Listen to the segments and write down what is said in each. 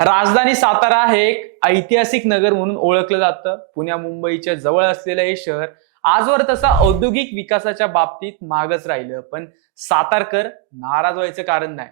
राजधानी सातारा हे एक ऐतिहासिक नगर म्हणून ओळखलं जातं. पुण्या मुंबईच्या जवळ असलेलं हे शहर आजवर तसा औद्योगिक विकासाच्या बाबतीत मागच राहिलं. पण सातारकर नाराज व्हायचं कारण नाही.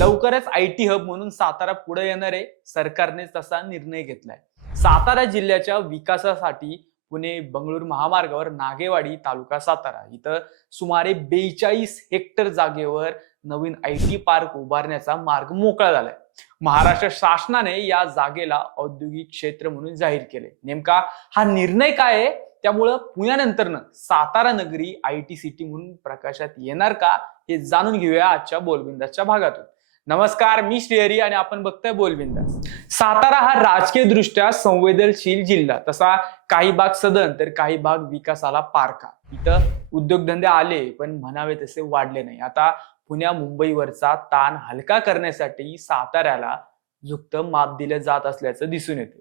लवकरच IT हब म्हणून सातारा पुढे येणार आहे. सरकारने तसा निर्णय घेतलाय. सातारा जिल्ह्याच्या विकासासाठी पुणे बंगळूर महामार्गावर नागेवाडी तालुका सातारा इथं सुमारे 42 हेक्टर जागेवर नवीन IT पार्क उभारण्याचा मार्ग मोकळा झालाय. महाराष्ट्र शासनाने या जागेला औद्योगिक क्षेत्र म्हणून जाहीर केले. नेमका हा निर्णय काय आहे, त्यामुळं पुण्यानंतरनं सातारा नगरी IT सिटी म्हणून प्रकाशात येणार का, हे जाणून घेऊया आजच्या बोलबिंदासच्या भागातून. नमस्कार, मी श्रीहरी आणि आपण बघताय बोलबिंदास. सातारा हा राजकीय दृष्ट्या संवेदनशील जिल्हा. तसा काही भाग सदन तर काही भाग विकासाला पारखा. इथं उद्योगधंदे आले पण म्हणावे तसे वाढले नाही. आता पुण्या मुंबईवरचा ताण हलका करण्यासाठी साताऱ्याला झुकतं माप दिलं जात असल्याचं दिसून येते.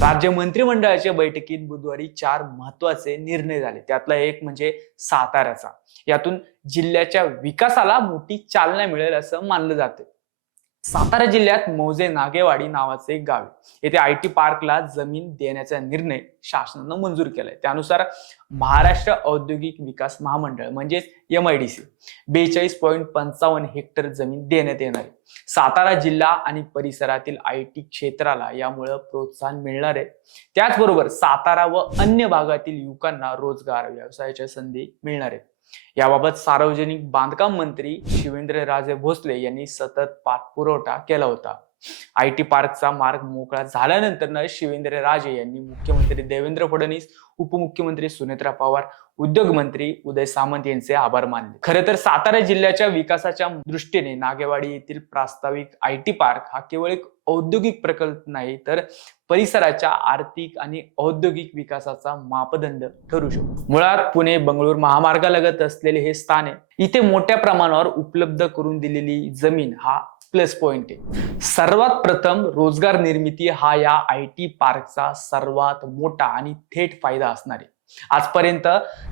राज्य मंत्रिमंडळाच्या बैठकीत बुधवारी 4 महत्वाचे निर्णय झाले. त्यातला एक म्हणजे साताऱ्याचा. यातून जिल्ह्याच्या विकासाला मोठी चालना मिळेल असं मानलं जाते. सातारा जिल्ह्यात मौजे नागेवाडी नावाचे एक गाव आहे. येथे IT पार्कला जमीन देण्याचा निर्णय शासनानं मंजूर केलाय. त्यानुसार महाराष्ट्र औद्योगिक विकास महामंडळ म्हणजेच MIDC 42.55 हेक्टर जमीन देण्यात येणार आहे. सातारा जिल्हा आणि परिसरातील IT क्षेत्राला यामुळे प्रोत्साहन मिळणार आहे. त्याचबरोबर सातारा व अन्य भागातील युवकांना रोजगार व्यवसायाच्या संधी मिळणार आहेत. याबाबत सार्वजनिक बांधकाम मंत्री शिवेंद्रराजे भोसले यांनी सतत पाठपुरावा केला होता. IT पार्कचा मार्ग मोकळा झाल्यानंतर शिवेंद्रराजे यांनी मुख्यमंत्री देवेंद्र फडणवीस, उपमुख्यमंत्री सुनेत्रा पवार, उद्योग मंत्री उदय सामंत यांचे आभार मानले. खरं तर सातारा जिल्ह्याच्या विकासाच्या दृष्टीने नागेवाडी येथील प्रास्ताविक IT पार्क हा केवळ एक औद्योगिक प्रकल्प नाही, तर परिसराच्या आर्थिक आणि औद्योगिक विकासाचा मापदंड ठरू शकतो. मुळात पुणे बंगळूर महामार्गालगत असलेले हे स्थान आहे. इथे मोठ्या प्रमाणावर उपलब्ध करून दिलेली जमीन हा प्लस पॉइंट आहे. सर्वात प्रथम रोजगार निर्मिती हा या IT पार्कचा सर्वात मोठा आणि थेट फायदा असणार आहे. आजपर्यंत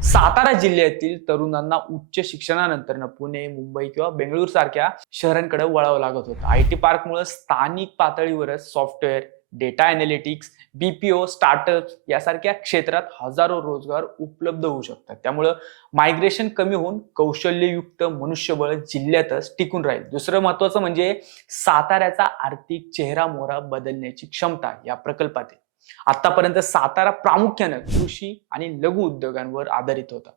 सातारा जिल्ह्यातील तरुणांना उच्च शिक्षणानंतर पुणे, मुंबई किंवा बेंगळूर सारख्या शहरांकडे वळावं लागत होतं. IT पार्कमुळे स्थानिक पातळीवरच software, data analytics, BPO, startups यासारख्या क्षेत्रात हजारो रोजगार उपलब्ध होऊ शकतात. त्यामुळं मायग्रेशन कमी होऊन कौशल्ययुक्त मनुष्यबळ जिल्ह्यातच टिकून राहील. दुसरं महत्वाचं म्हणजे साताऱ्याचा आर्थिक चेहरा मोहरा बदलण्याची क्षमता या प्रकल्पात आहे. आतापर्यंत सातारा प्रामुख्याने कृषी आणि लघु उद्योगांवर आधारित होता.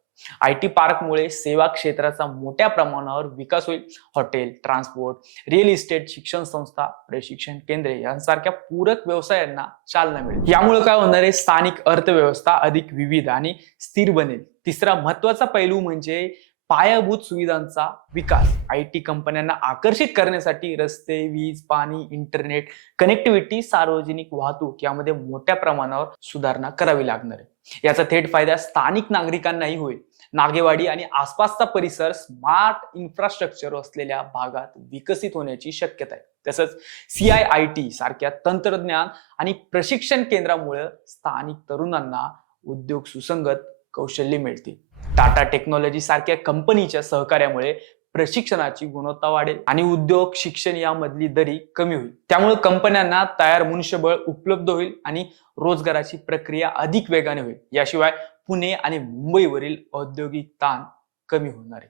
IT पार्कमुळे सेवा क्षेत्राचा मोठ्या प्रमाणावर विकास होईल. हॉटेल, ट्रान्सपोर्ट, रिअल इस्टेट, शिक्षण संस्था, प्रशिक्षण केंद्रे यांसारख्या पूरक व्यवसायांना चालना मिळेल. यामुळे काय होणार आहे, स्थानिक अर्थव्यवस्था अधिक विविध आणि स्थिर बनेल. तिसरा महत्वाचा पैलू म्हणजे पायाभूत सुविधांचा विकास. IT कंपन्यांना आकर्षित करण्यासाठी रस्ते, वीज, पाणी, इंटरनेट, कनेक्टिव्हिटी, सार्वजनिक वाहतूक यामध्ये मोठ्या प्रमाणावर सुधारणा करावी लागणार आहे. याचा थेट फायदा स्थानिक नागरिकांनाही होईल. नागेवाडी आणि आसपासचा परिसर स्मार्ट इन्फ्रास्ट्रक्चर असलेल्या भागात विकसित होण्याची शक्यता आहे. तसंच CIIT सारख्या तंत्रज्ञान आणि प्रशिक्षण केंद्रामुळे स्थानिक तरुणांना उद्योग सुसंगत कौशल्य मिळतील. टाटा टेक्नॉलॉजी सारख्या कंपनीच्या सहकार्यामुळे प्रशिक्षणाची गुणवत्ता वाढेल आणि उद्योग शिक्षण यामधली दरी कमी होईल. त्यामुळे कंपन्यांना तयार मनुष्यबळ उपलब्ध होईल आणि रोजगाराची प्रक्रिया अधिक वेगाने होईल. याशिवाय पुणे आणि मुंबईवरील औद्योगिक ताण कमी होणार आहे.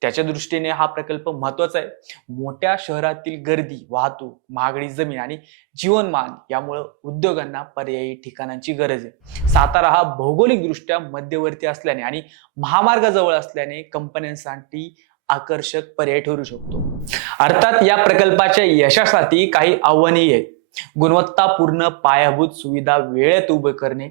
त्याच्या दृष्टीने हा प्रकल्प महत्वाचा आहे. मोठ्या शहरातील गर्दी, वाहतूक, महागडी जमीन आणि जीवनमान यामुळे उद्योगांना पर्यायी ठिकाणांची गरज आहे. सातारा हा भौगोलिकदृष्ट्या मध्यवर्ती असल्याने आणि महामार्गाजवळ असल्याने कंपन्यांसाठी आकर्षक पर्याय ठरू शकतो. अर्थात या प्रकल्पाच्या यशासाठी काही आव्हानेही आहेत. गुणवत्तापूर्ण पायाभूत सुविधा वेळेत उभे करणे,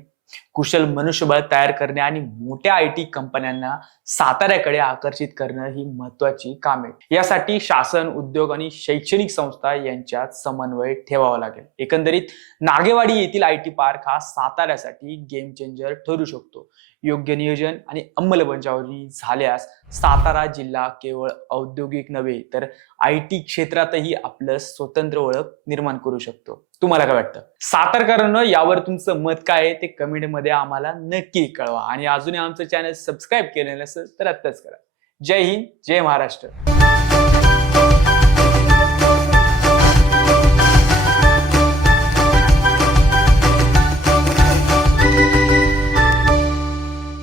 कुशल मनुष्यबळ तयार करणे आणि मोठ्या IT कंपन्यांना साताऱ्याकडे आकर्षित करणं ही महत्वाची कामे. यासाठी शासन, उद्योग आणि शैक्षणिक संस्था यांच्यात समन्वय ठेवावा लागेल. एकंदरीत नागेवाडी येथील IT पार्क हा साताऱ्यासाठी गेम चेंजर ठरू शकतो. योग्य नियोजन आणि अंमलबजावणी झाल्यास सातारा जिल्हा केवळ औद्योगिक नव्हे तर IT क्षेत्रातही आपलं स्वतंत्र ओळख निर्माण करू शकतो. तुम्हाला काय वाटतं? सातारकरांनो, यावर तुमचं मत काय आहे ते कमेंटमध्ये आम्हाला नक्की कळवा आणि अजूनही आमचं चॅनल सबस्क्राईब केलेलं नसेल तर आत्ताच करा. जय हिंद, जय महाराष्ट्र.